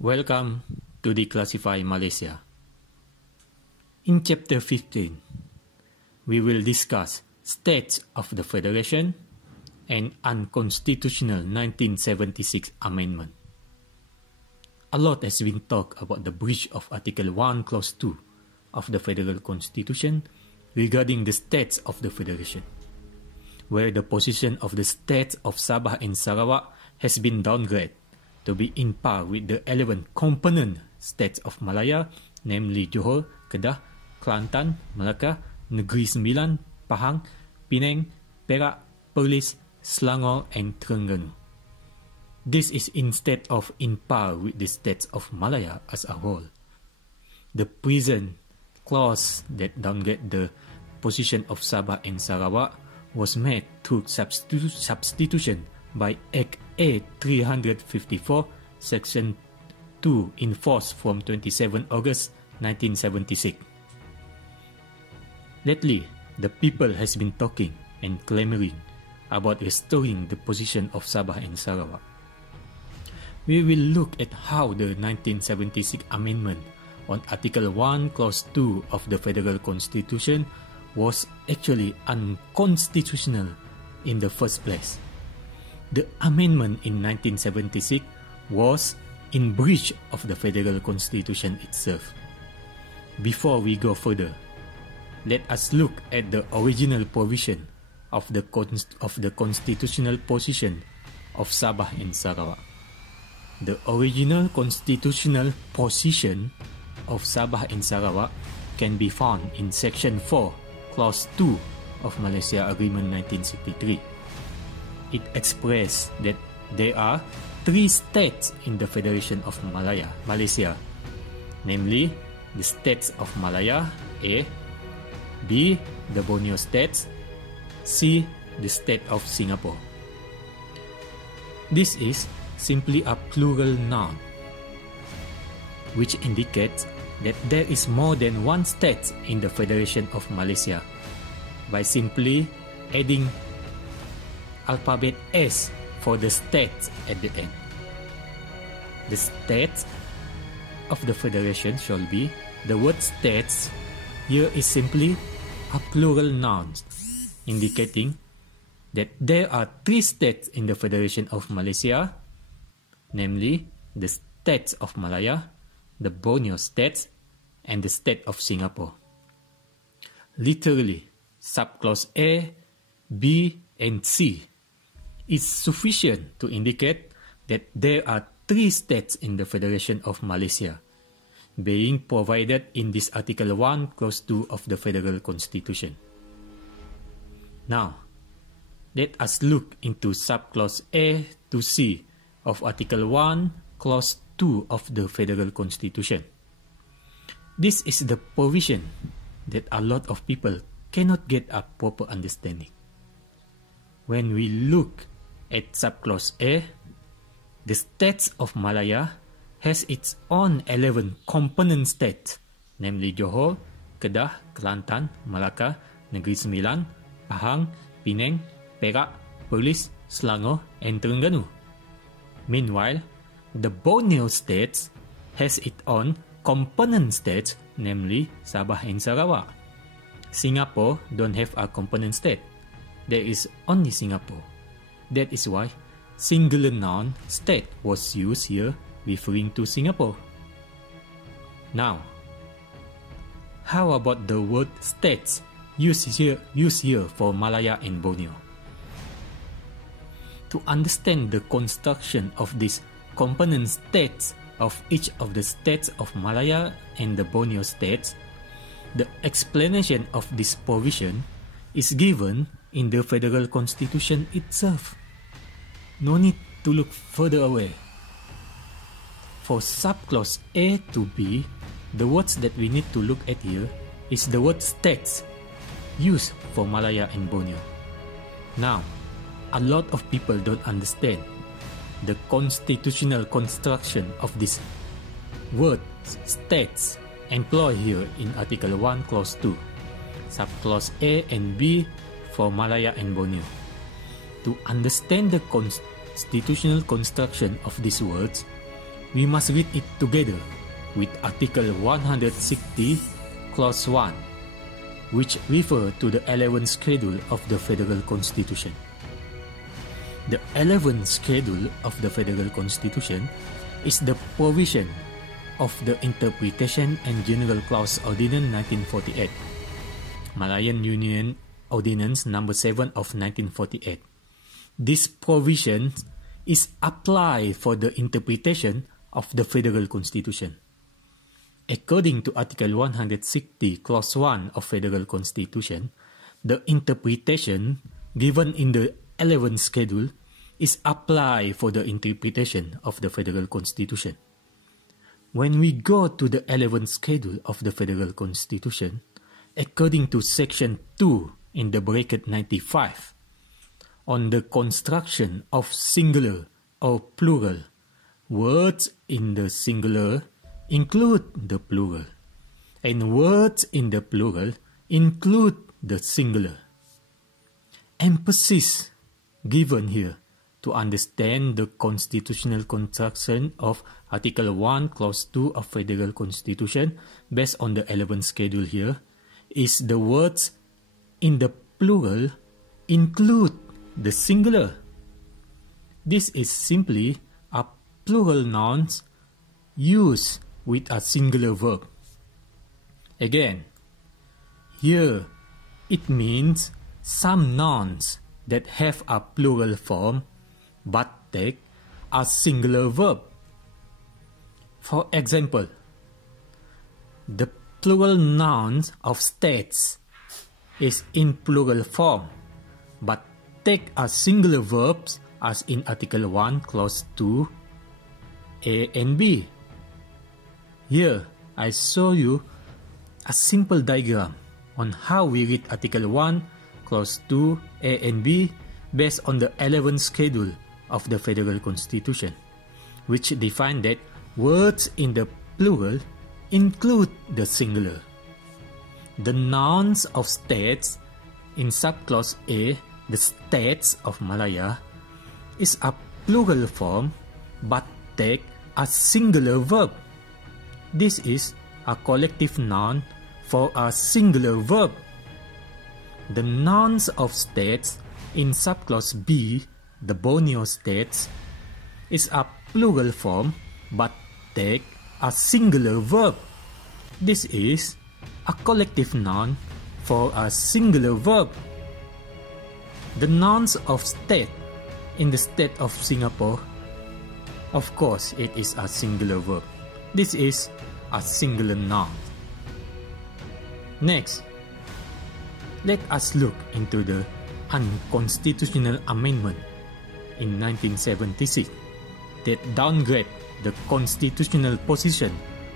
Welcome to Declassified Malaysia. In Chapter 15, we will discuss States of the Federation and Unconstitutional 1976 Amendment. A lot has been talked about the breach of Article 1, Clause 2 of the Federal Constitution regarding the States of the Federation, where the position of the states of Sabah and Sarawak has been downgraded to be in par with the 11 component states of Malaya, namely Johor, Kedah, Kelantan, Melaka, Negeri Sembilan, Pahang, Penang, Perak, Perlis, Selangor and Terengganu. This is instead of in par with the states of Malaya as a whole. The present clause that downgrade the position of Sabah and Sarawak was made through substitution by Act A 354, Section 2 in force from 27 August 1976. Lately, the people has been talking and clamoring about restoring the position of Sabah and Sarawak. We will look at how the 1976 Amendment on Article 1, Clause 2 of the Federal Constitution was actually unconstitutional in the first place. The amendment in 1976 was in breach of the Federal Constitution itself. Before we go further, let us look at the original provision of the constitutional position of Sabah and Sarawak. The original constitutional position of Sabah and Sarawak can be found in Section 4, Clause 2 of Malaysia Agreement 1963. It expressed that there are three states in the Federation of Malaysia, namely the states of Malaya, A, B, the Borneo States, C, the state of Singapore. This is simply a plural noun, which indicates that there is more than one state in the Federation of Malaysia by simply adding alphabet S for the states at the end. The states of the Federation shall be, the word states here is simply a plural noun, indicating that there are three states in the Federation of Malaysia, namely the states of Malaya, the Borneo States, and the state of Singapore. Literally, subclause A, B, and C is sufficient to indicate that there are three states in the Federation of Malaysia, being provided in this Article 1, Clause 2 of the Federal Constitution. Now, let us look into subclause A to C of Article 1, Clause 2 of the Federal Constitution. This is the provision that a lot of people cannot get a proper understanding. When we look at subclause A, the states of Malaya has its own 11 component states, namely Johor, Kedah, Kelantan, Melaka, Negeri Sembilan, Pahang, Penang, Perak, Perlis, Selangor, and Terengganu. Meanwhile, the Borneo States has its own component states, namely Sabah and Sarawak. Singapore don't have a component state. There is only Singapore. That is why singular noun state was used here, referring to Singapore. Now, how about the word states used here for Malaya and Borneo? To understand the construction of these component states of each of the states of Malaya and the Borneo States, the explanation of this provision is given in the Federal Constitution itself. No need to look further away. For subclause A to B, the words that we need to look at here is the word states used for Malaya and Borneo. Now, a lot of people don't understand the constitutional construction of this word states employed here in Article 1, Clause 2, subclause A and B for Malaya and Borneo. To understand the constitutional construction of these words, we must read it together with Article 160, Clause 1, which refer to the 11th Schedule of the Federal Constitution. The 11th Schedule of the Federal Constitution is the provision of the Interpretation and General Clause Ordinance 1948, Malayan Union Ordinance No. 7 of 1948. This provision is applied for the interpretation of the Federal Constitution. According to Article 160, Clause 1 of Federal Constitution, the interpretation given in the 11th Schedule is applied for the interpretation of the Federal Constitution. When we go to the 11th Schedule of the Federal Constitution, according to Section 2 in the bracket 95, on the construction of singular or plural, words in the singular include the plural, and words in the plural include the singular. Emphasis given here to understand the constitutional construction of Article 1, Clause 2 of Federal Constitution based on the 11th Schedule here is the words in the plural include the singular. This is simply a plural nouns used with a singular verb. Again, here it means some nouns that have a plural form but take a singular verb. For example, the plural nouns of states is in plural form but take a singular verbs as in Article 1, Clause 2, A and B. Here, I show you a simple diagram on how we read Article 1, Clause 2, A and B based on the 11th Schedule of the Federal Constitution, which define that words in the plural include the singular. The nouns of states in subclause A, the states of Malaya, is a plural form but take a singular verb. This is a collective noun for a singular verb. The nouns of states in subclause B, the Borneo States, is a plural form but take a singular verb. This is a collective noun for a singular verb. The nouns of state in the state of Singapore, of course, it is a singular verb. This is a singular noun. Next, let us look into the Unconstitutional Amendment in 1976 that downgrade the constitutional position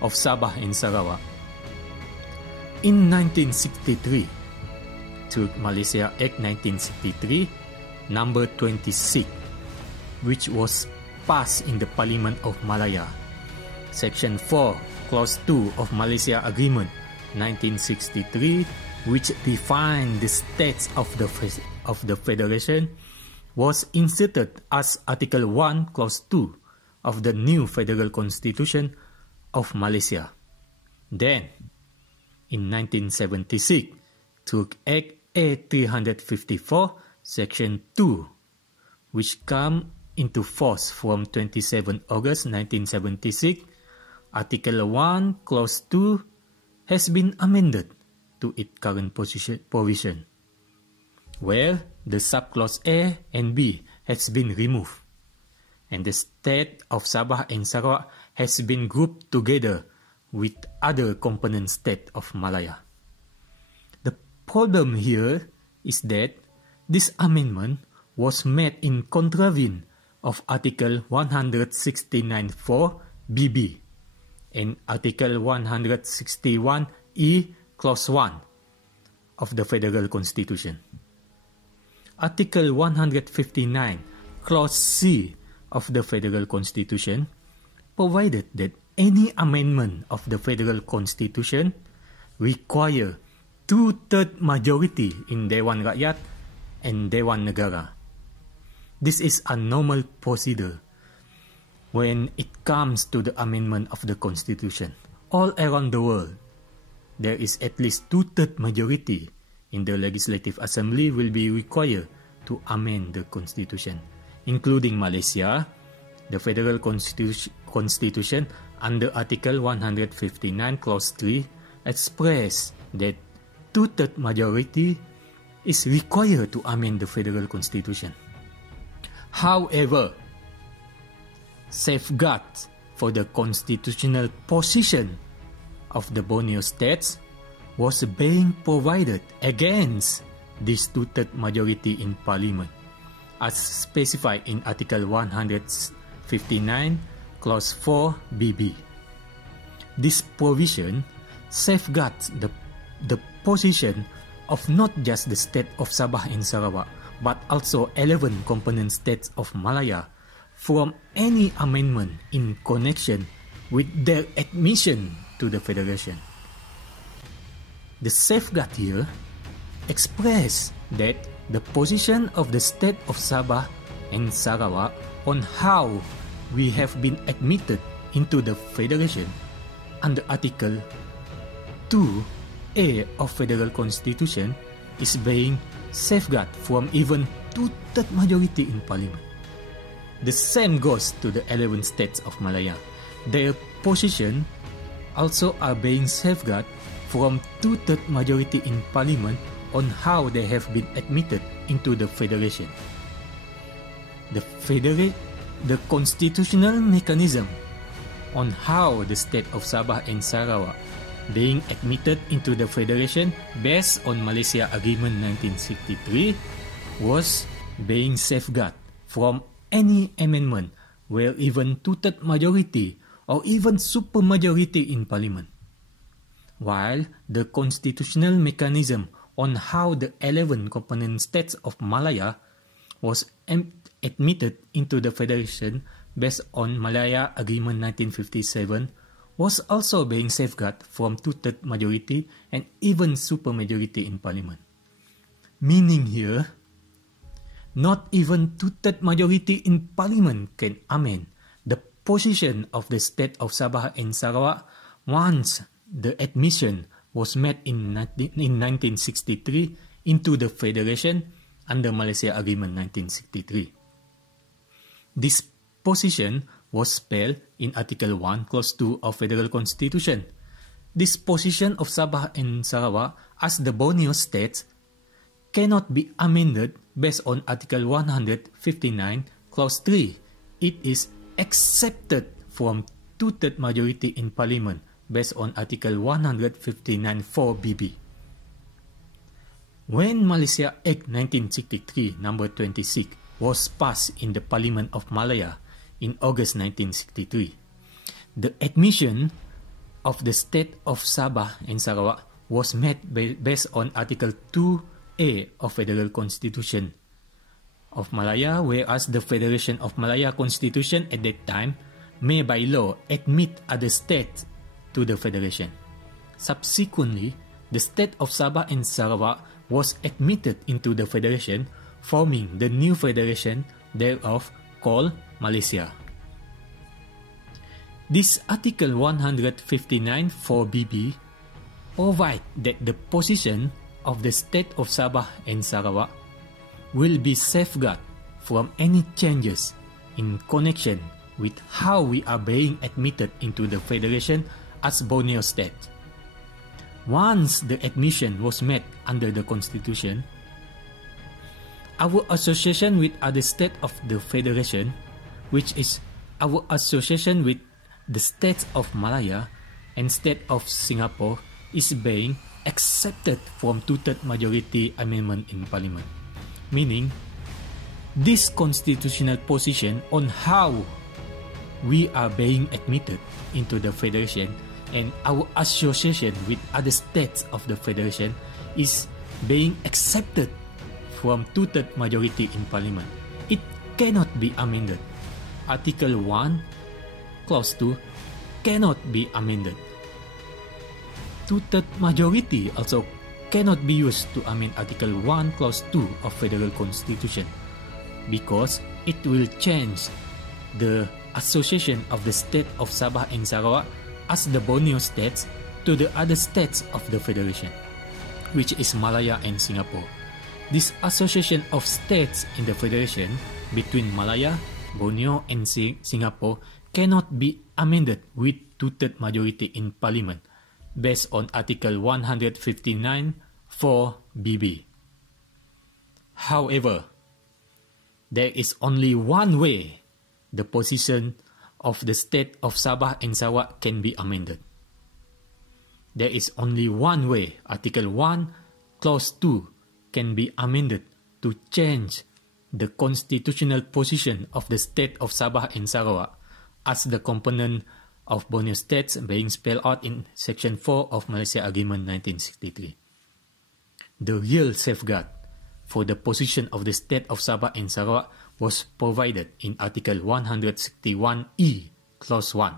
of Sabah and Sarawak. In 1963, through Malaysia Act 1963, number 26, which was passed in the Parliament of Malaya, Section 4, Clause 2 of Malaysia Agreement 1963, which defined the states of the Federation, was inserted as Article 1, Clause 2 of the new Federal Constitution of Malaysia. Then, in 1976, through Act A354, Section 2, which came into force from 27 August 1976, Article 1, Clause 2 has been amended to its current provision, where the subclause A and B has been removed, and the state of Sabah and Sarawak has been grouped together with other component states of Malaya. The problem here is that this amendment was made in contravene of Article 169(4) BB and Article 161E Clause 1 of the Federal Constitution. Article 159 Clause C of the Federal Constitution provided that any amendment of the Federal Constitution require 2/3 majority in Dewan Rakyat and Dewan Negara. This is a normal procedure when it comes to the amendment of the Constitution. All around the world, there is at least 2/3 majority in the Legislative Assembly will be required to amend the Constitution, including Malaysia. The Federal Constitution under Article 159 Clause 3 express that 2/3 majority is required to amend the Federal Constitution. However, safeguards for the constitutional position of the Borneo States was being provided against this 2/3 majority in Parliament, as specified in Article 159 Clause 4 BB. This provision safeguards the position of not just the state of Sabah and Sarawak, but also 11 component states of Malaya from any amendment in connection with their admission to the Federation. The safeguard here express that the position of the state of Sabah and Sarawak on how we have been admitted into the Federation under Article 2A of Federal Constitution is being safeguarded from even 2/3 majority in Parliament. The same goes to the 11 states of Malaya. Their position also are being safeguarded from 2/3 majority in Parliament on how they have been admitted into the Federation. The constitutional mechanism on how the state of Sabah and Sarawak being admitted into the Federation based on Malaysia Agreement 1963 was being safeguarded from any amendment where even 2/3 majority or even supermajority in Parliament, while the constitutional mechanism on how the 11 component states of Malaya was admitted into the Federation based on Malaya Agreement 1957 was also being safeguarded from 2/3 majority and even supermajority in Parliament. Meaning here, not even 2/3 majority in Parliament can amend the position of the state of Sabah and Sarawak once the admission was made in 1963 into the Federation under Malaysia Agreement 1963. This position was spelled in Article 1 Clause 2 of Federal Constitution. This position of Sabah and Sarawak as the Borneo States cannot be amended based on Article 159 Clause 3. It is accepted from 2/3 majority in Parliament based on Article 159 4 BB. When Malaysia Act 1963 number 26 was passed in the Parliament of Malaya in August 1963, the admission of the state of Sabah and Sarawak was made based on Article 2A of Federal Constitution of Malaya, whereas the Federation of Malaya Constitution at that time may by law admit other states to the Federation. Subsequently, the state of Sabah and Sarawak was admitted into the Federation, forming the new Federation thereof called Malaysia. This Article 159 4BB provides that the position of the state of Sabah and Sarawak will be safeguarded from any changes in connection with how we are being admitted into the Federation as Borneo State. Once the admission was made under the Constitution, our association with other states of the Federation, which is our association with the states of Malaya and state of Singapore, is being accepted from 2/3 majority amendment in Parliament. Meaning, this constitutional position on how we are being admitted into the Federation and our association with other states of the Federation is being accepted from 2/3 majority in Parliament. It cannot be amended. Article 1, Clause 2 cannot be amended. 2/3 majority also cannot be used to amend Article 1, Clause 2 of Federal Constitution because it will change the association of the state of Sabah and Sarawak as the Borneo States to the other states of the Federation, which is Malaya and Singapore. This association of states in the Federation between Malaya, Borneo and Singapore cannot be amended with two-thirds majority in Parliament based on Article 159 4BB. However, there is only one way the position of the state of Sabah and Sarawak can be amended. There is only one way Article 1, Clause 2 can be amended to change the constitutional position of the state of Sabah and Sarawak as the component of Borneo States being spelled out in Section 4 of Malaysia Agreement 1963. The real safeguard for the position of the state of Sabah and Sarawak was provided in Article 161E, Clause 1.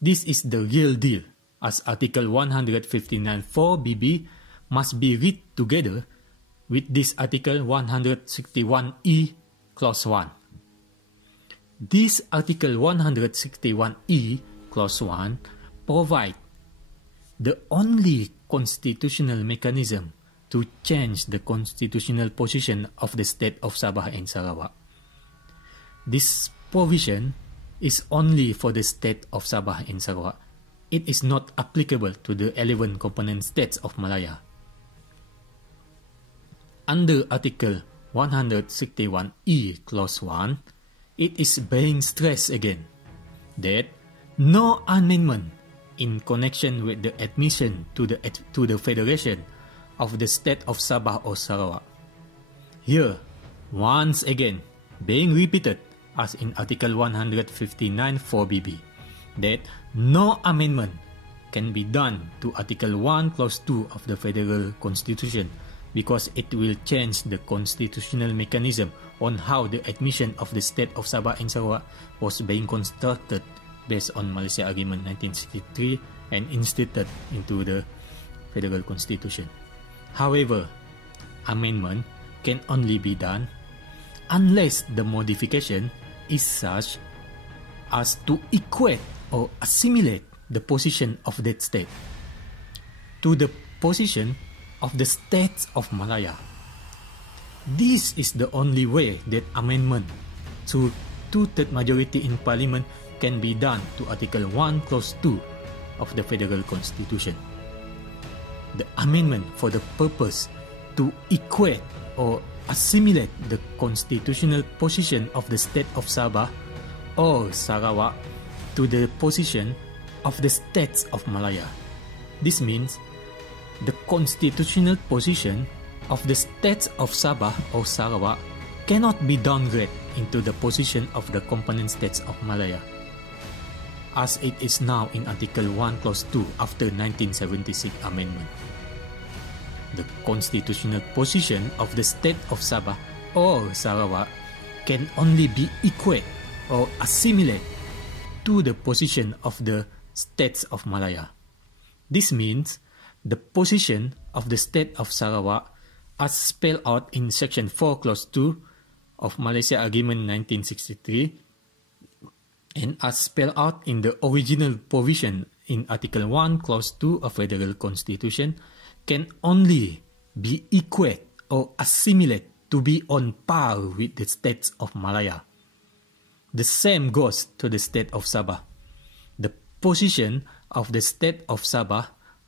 This is the real deal, as Article 159(4)BB must be read together with this Article 161E, Clause 1. This Article 161E, Clause 1, provides the only constitutional mechanism to change the constitutional position of the state of Sabah and Sarawak. This provision is only for the state of Sabah and Sarawak. It is not applicable to the 11 component states of Malaya. Under Article 161E, Clause 1, it is being stressed again that no amendment in connection with the admission to the Federation of the state of Sabah or Sarawak. Here, once again, being repeated as in Article 159 4BB, that no amendment can be done to Article 1, Clause 2 of the Federal Constitution because it will change the constitutional mechanism on how the admission of the state of Sabah and Sarawak was being constructed based on Malaysia Agreement 1963 and instituted into the Federal Constitution. However, amendment can only be done unless the modification is such as to equate or assimilate the position of that state to the position of the states of Malaya. This is the only way that amendment through two-thirds majority in Parliament can be done to Article 1, Clause 2 of the Federal Constitution. The amendment for the purpose to equate or assimilate the constitutional position of the state of Sabah or Sarawak to the position of the states of Malaya. This means the constitutional position of the states of Sabah or Sarawak cannot be downgraded into the position of the component states of Malaya, as it is now in Article 1, Clause 2 after 1976 amendment. The constitutional position of the state of Sabah or Sarawak can only be equate or assimilate to the position of the states of Malaya. This means the position of the state of Sarawak as spelled out in Section 4, Clause 2 of Malaysia Agreement 1963 and as spelled out in the original provision in Article 1, Clause 2 of Federal Constitution can only be equate or assimilate to be on par with the states of Malaya. The same goes to the state of Sabah. The position of the state of Sabah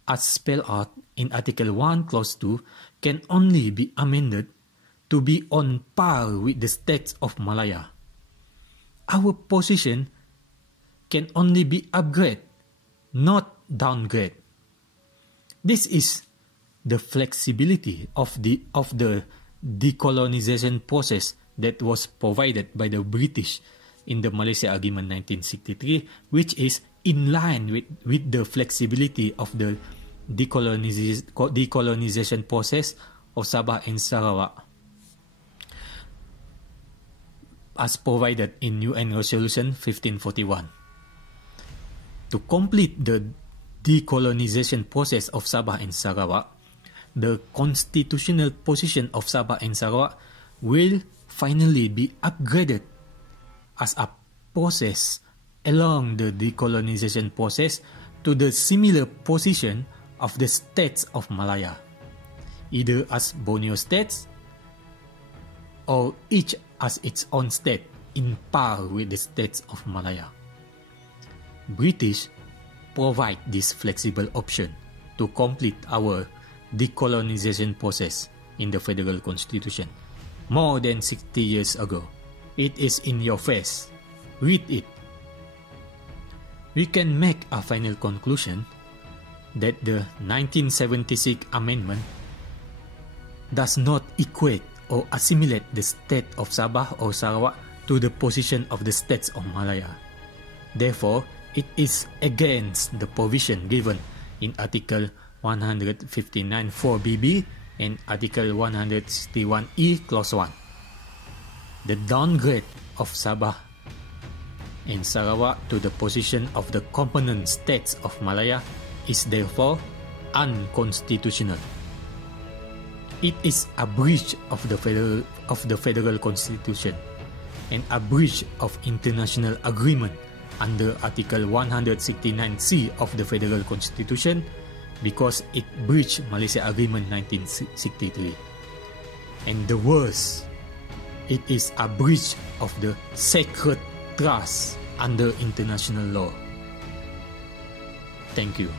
as spelled out in Article 1, Clause 2 can only be amended to be on par with the states of Malaya. Our position can only be upgraded, not downgraded. This is the flexibility of the decolonization process that was provided by the British in the Malaysia Agreement 1963, which is in line with the flexibility of the decolonization process of Sabah and Sarawak as provided in UN Resolution 1541. To complete the decolonization process of Sabah and Sarawak, the constitutional position of Sabah and Sarawak will finally be upgraded as a process along the decolonization process to the similar position of the states of Malaya, either as Borneo States or each as its own state in par with the states of Malaya. British provide this flexible option to complete our decolonization process in the Federal Constitution more than 60 years ago. It is in your face. Read it. We can make a final conclusion that the 1976 amendment does not equate or assimilate the state of Sabah or Sarawak to the position of the states of Malaya. Therefore, it is against the provision given in Article 159 4BB and Article 161E Clause 1. The downgrade of Sabah and Sarawak to the position of the component states of Malaya is therefore unconstitutional. It is a breach of the federal constitution and a breach of international agreement under Article 169C of the Federal Constitution because it breached Malaysia Agreement 1963. And the worst, it is a breach of the sacred trust under international law. Thank you.